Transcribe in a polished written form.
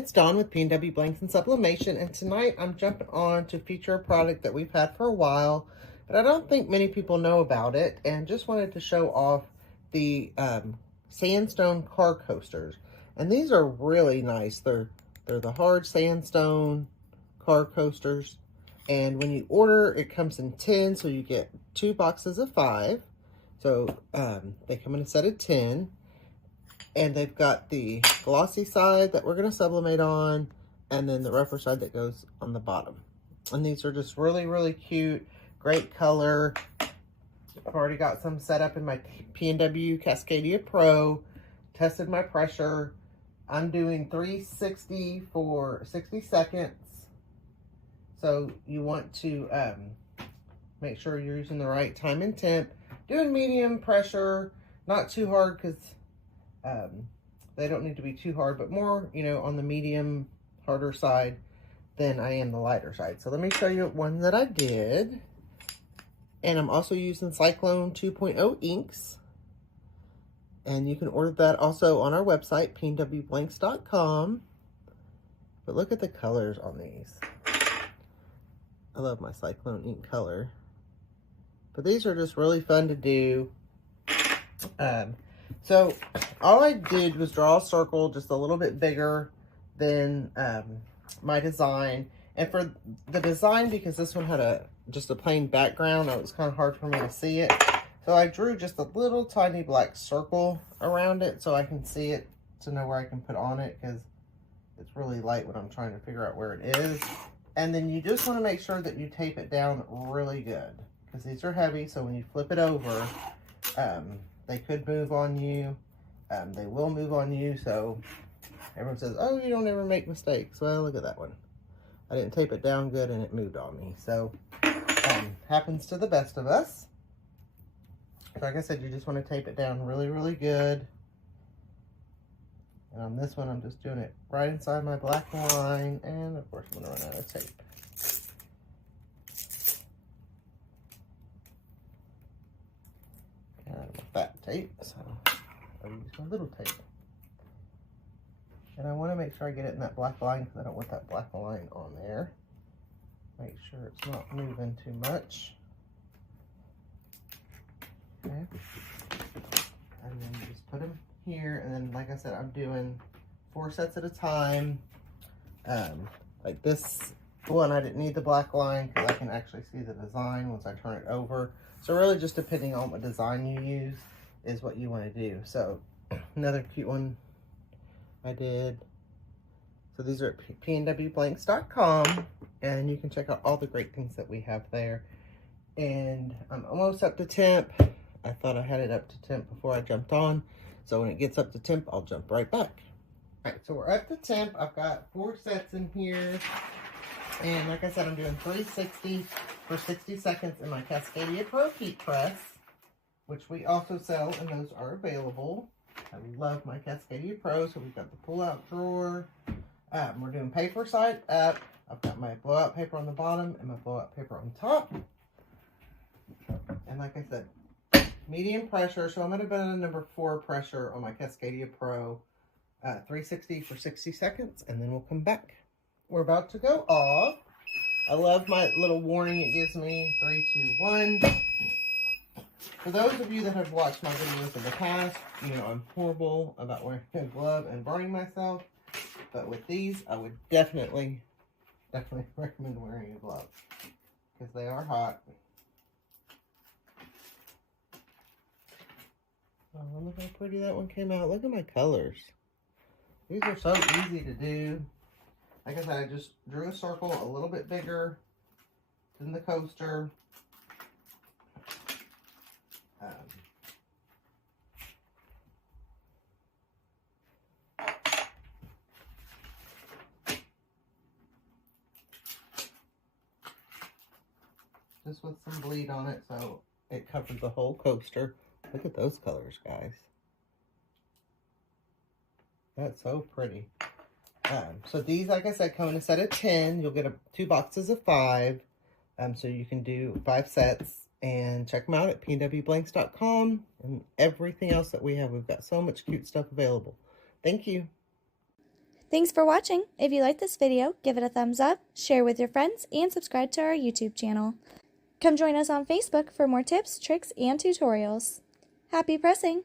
it's Dawn with PNW Blanks and Sublimation, and tonight I'm jumping on to feature a product that we've had for a while, but I don't think many people know about it, and just wanted to show off the Sandstone car coasters. And these are really nice. They're the hard sandstone car coasters, and when you order, it comes in 10, so you get 2 boxes of 5. So they come in a set of 10. And they've got the glossy side that we're going to sublimate on, and then the rougher side that goes on the bottom. And these are just really, really cute, great color. I've already got some set up in my PNW Cascadia Pro, tested my pressure. I'm doing 360 for 60 seconds. So you want to make sure you're using the right time and temp. Doing medium pressure, not too hard because they don't need to be too hard, but more, you know, on the medium, harder side than I am the lighter side. So let me show you one that I did. And I'm also using Cyclone 2.0 inks. And you can order that also on our website, pnwblanks.com. But look at the colors on these. I love my Cyclone ink color. But these are just really fun to do. So all I did was draw a circle just a little bit bigger than my design. And for the design, because this one had just a plain background, it was kind of hard for me to see it. So I drew just a little tiny black circle around it so I can see it to know where I can put on it, because it's really light when I'm trying to figure out where it is. And then you just want to make sure that you tape it down really good, because these are heavy, so when you flip it over, they could move on you. They will move on you. So everyone says, oh, you don't ever make mistakes. Well, look at that one. I didn't tape it down good and it moved on me. So happens to the best of us. Like I said, you just want to tape it down really, really good. And on this one, I'm just doing it right inside my black line. And of course, I'm going to run out of tape. Fat tape, so I'll use my little tape. And I want to make sure I get it in that black line, because I don't want that black line on there. Make sure it's not moving too much. Okay. And then just put them here, and then like I said, I'm doing 4 sets at a time. Like this one, I didn't need the black line because I can actually see the design once I turn it over. So really just depending on what design you use is what you want to do. So another cute one I did. So these are at pnwblanks.com, and you can check out all the great things that we have there. And I'm almost up to temp. I thought I had it up to temp before I jumped on. So when it gets up to temp, I'll jump right back. All right, so we're up to temp. I've got 4 sets in here. And like I said, I'm doing 360 for 60 seconds in my Cascadia Pro heat press, which we also sell, and those are available. I love my Cascadia Pro. So we've got the pull-out drawer. We're doing paper side up. I've got my blowout paper on the bottom and my blowout paper on top. And like I said, medium pressure. So I'm going to put a number 4 pressure on my Cascadia Pro, 360 for 60 seconds, and then we'll come back. We're about to go off. I love my little warning it gives me. 3, 2, 1. For those of you that have watched my videos in the past, you know I'm horrible about wearing a glove and burning myself. But with these, I would definitely recommend wearing a glove, because they are hot. Oh, look how pretty that one came out. Look at my colors. These are so easy to do. Like I said, I just drew a circle a little bit bigger than the coaster. Just with some bleed on it, so it covered the whole coaster. Look at those colors, guys. That's so pretty. So these, like I said, come in a set of 10. You'll get 2 boxes of 5. So you can do 5 sets, and check them out at pnwblanks.com and everything else that we have. We've got so much cute stuff available. Thank you. Thanks for watching. If you liked this video, give it a thumbs up, share with your friends, and subscribe to our YouTube channel. Come join us on Facebook for more tips, tricks, and tutorials. Happy pressing!